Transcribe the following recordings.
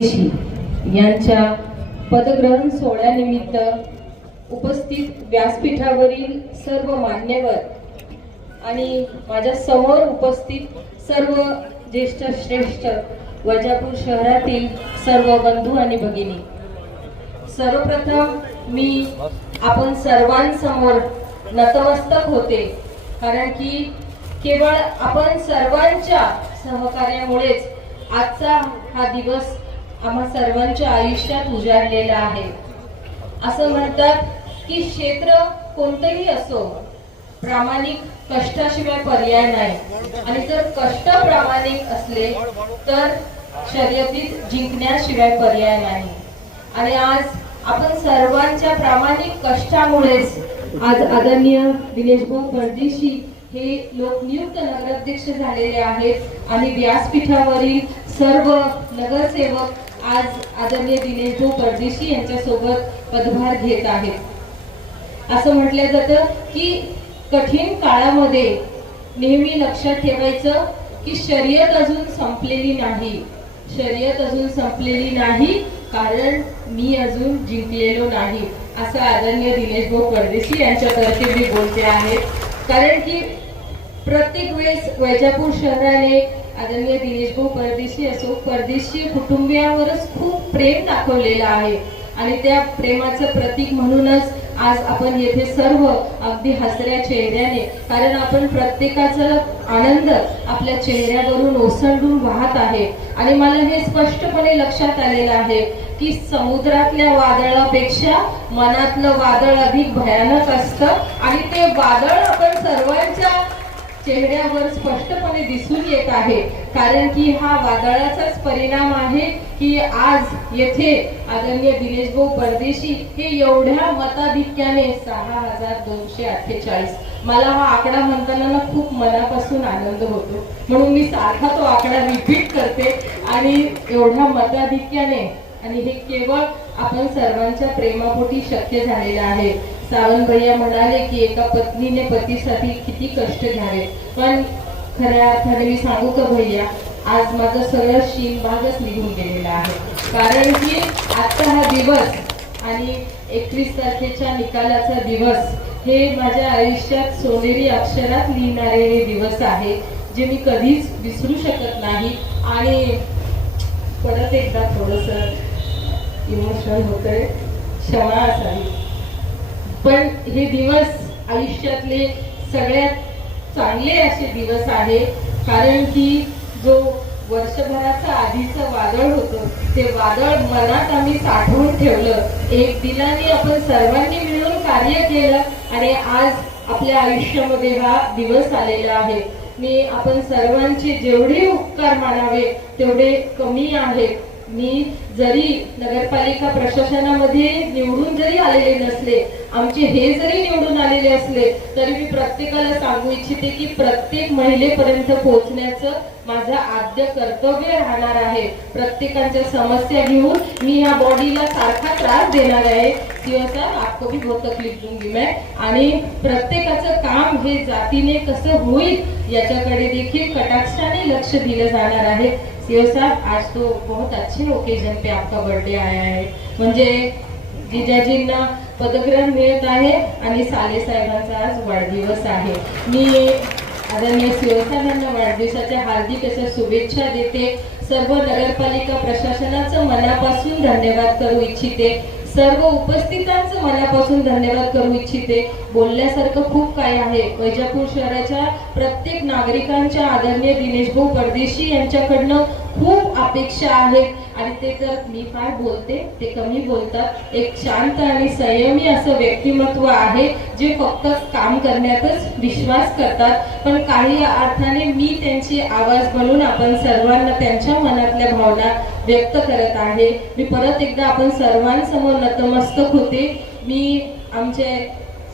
यांच्या पदग्रहण सोहळ्यानिमित्त उपस्थित व्यासपीठावरील सर्व मान्यवर आणि माझ्या समोर उपस्थित सर्व ज्येष्ठ श्रेष्ठ वैजापूर शहरातील सर्व बंधू आणि भगिनी, सर्वप्रथम मी आपण सर्वांसमोर नतमस्तक होते, कारण की केवळ आपण सर्वांच्या सहकार्यामुळेच आजचा हा दिवस आम्हा सर्वांच्या आयुष्यात उजाडलेला आहे। असं म्हणतात की क्षेत्र कोणतेही असो, प्रामाणिक कष्टाशिवाय पर्याय नाही, आणि जर कष्ट प्रामाणिक असले तर शर्यतीत जिंकण्याशिवाय पर्याय नाही। आणि आज आपण सर्वांच्या प्रामाणिक कष्टामुळेच आज आदरणीय दिनेशभाऊ परदेशी हे लोकनियुक्त नगराध्यक्ष झालेले आहेत आणि व्यासपीठावरील सर्व नगरसेवक आज आदरणीय दिनेशभाऊ परदेशी यांच्या सोबत पदभार घेत आहेत। असं म्हटलं जातं की कठीण काळामध्ये नेहमी लक्षात ठेवायचं की शर्यत अजून संपलेली नाही, शर्यत अजून संपलेली नाही, कारण मी अजून जिंकलेलो नाही, असं आदरणीय दिनेशभाऊ परदेशी यांच्यातर्फे मी बोलते आहे। कारण की प्रत्येक वेळेस वैजापूर शहराने आदरणीय दिनेशभाऊ परदेशी असो, परदेशी कुटुंबियांवरच खूप प्रेम दाखवलेलं आहे आणि त्या प्रेमाचं प्रतीक म्हणूनच आज आपण येथे सर्व अगदी हसऱ्या चेहऱ्याने, कारण आपण प्रत्येकाचा आनंद आपल्या चेहऱ्यावरून ओसंडून वाहत आहे। आणि मला हे स्पष्टपणे लक्षात आलेलं आहे की समुद्रातल्या वादळापेक्षा मनातलं वादळ अधिक भयानक असतं आणि ते वादळ आपण सर्वांच्या चेहऱ्यावर स्पष्टपणे दिसून येत आहे, कारण की हा वादळाचाच परिणाम आहे की आज येथे आदरणीय दिनेशभाऊ परदेशी हे एवढ्या मताधिक्याने 6248, मला हा आकडा म्हणताना खूप मनापासून आनंद होतो, म्हणून मी सारखा तो आकडा रिपीट करते। आणि एवढ्या मताधिक्याने, आणि हे केवळ आपण सर्वांच्या प्रेमापोटी शक्य झालेलं आहे। सावंत भैया म्हणाले की एका पत्नीने पतीसाठी किती कष्ट घ्यावे, पण खऱ्या अर्थाने मी सांगू का भैया, आज माझं सगळं शीन भागच निघून गेलेला आहे, कारण की आजचा हा दिवस आणि 31 तारखेच्या निकालाचा दिवस हे माझ्या आयुष्यात सोनेरी अक्षरात लिहिणारे हे दिवस आहे, जे मी कधीच विसरू शकत नाही। आणि परत एकदा थोडंसं इमोशनल होतंय, क्षमा असावी, पण हे दिवस आयुष्यातले सगळ्यात चांगले असे दिवस आहे, कारण की जो वर्षभराचा आधीचं वादळ होतं ते वादळ मनात आम्ही साठवून ठेवलं, एक दिलाने आपण सर्वांनी मिळून कार्य केलं आणि आज आपल्या आयुष्यामध्ये हा दिवस आलेला आहे। मी आपण सर्वांचे जेवढे उपकार मानावे तेवढे कमी आहेत। मी जरी नगरपालिका प्रशासनामध्ये निवडून जरी आलेले नसले, आमचे हे जरी निवडून आलेले असले, तरी मी प्रत्येकाला सांगू इच्छिते की प्रत्येक महिलेपर्यंत पोहोचण्याचं माझं आद्य कर्तव्य राहणार आहे। प्रत्येकाच्या समस्या घेऊन मी या बॉडीला सारखा त्रास देणार आहे, साहब आपको भी बहुत तकलीफ दूंगी मैं, आणि प्रत्येकाचं काम हे जातीने कसं होईल याच्याकडे देखील कटाक्षाने लक्ष दिलं जाणार आहे। साहब आज तो बहुत अच्छे ओकेजन पे आपका बर्थडे आया है, म्हणजे जिजाजींना पदग्रहण मिळत आहे आणि साले साहेबांचा आज वाढदिवस आहे। मी आदरणीय साहेबांना वाढदिवसाच्या हार्दिक अशा शुभेच्छा देते। सर्व नगरपालिका प्रशासनाचं मनापासून धन्यवाद करू इच्छिते, सर्व उपस्थितांचं मनापासून धन्यवाद करू इच्छिते। बोलण्यासारखं खूप काही आहे। वैजापूर शहराच्या प्रत्येक नागरिकांच्या आदरणीय दिनेशभाऊ परदेशी यांच्याकडनं खूप अपेक्षा आहेत आणि ते जर मी फार बोलते ते कमी बोलतात, एक शांत आणि संयमी असं व्यक्तिमत्व आहे जे फक्त काम करण्यातच विश्वास करतात, पण काही अर्थाने मी त्यांची आवाज बनून आपण सर्वांना त्यांच्या मनातल्या भावना व्यक्त करत आहे। मी परत एकदा आपण सर्वांसमोर नतमस्तक होते। मी आमचे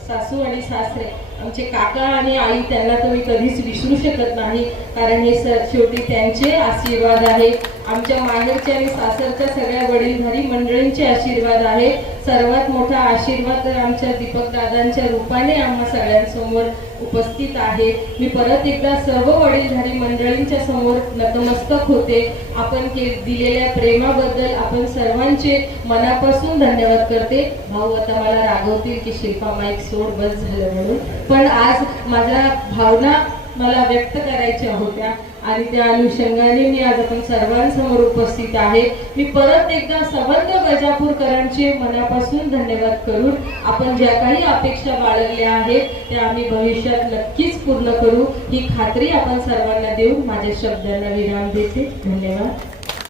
सासू आणि सासरे, आमचे काका आणि आई, त्यांना तर मी कधीच विसरू शकत नाही, कारण हे शेवटी त्यांचे आशीर्वाद आहे। आमच्या माहेरच्या आणि सासरच्या सगळ्या वडीलधारी मंडळींचे आशीर्वाद आहे। सर्वात मोठा आशीर्वाद तर आमच्या दीपक दादांच्या रूपाने आम्हा सगळ्यांसमोर उपस्थित आहे. मी परत एकदा सर्व वडीलधारी मंडळींच्या समोर नतमस्तक होते. आपण दिलेल्या प्रेमाबद्दल आपण सर्वांचे मनापासून धन्यवाद करते. भाऊ आता मला रागवतील की शिल्पा माईक सोड, बस झालं म्हणून, पण आज माझ्या भावना मला व्यक्त करायच्या होत्या आणि त्या अनुषंगाने मी आज आपण सर्वांसमोर उपस्थित आहे. मी परत एकदा संबंध गजापूरकरांचे मनापासून धन्यवाद करून आपण ज्या काही अपेक्षा बाळगल्या आहेत त्या आम्ही भविष्यात नक्कीच पूर्ण करू ही खात्री आपण सर्वांना देऊन माझ्या शब्दांना विराम देते. धन्यवाद.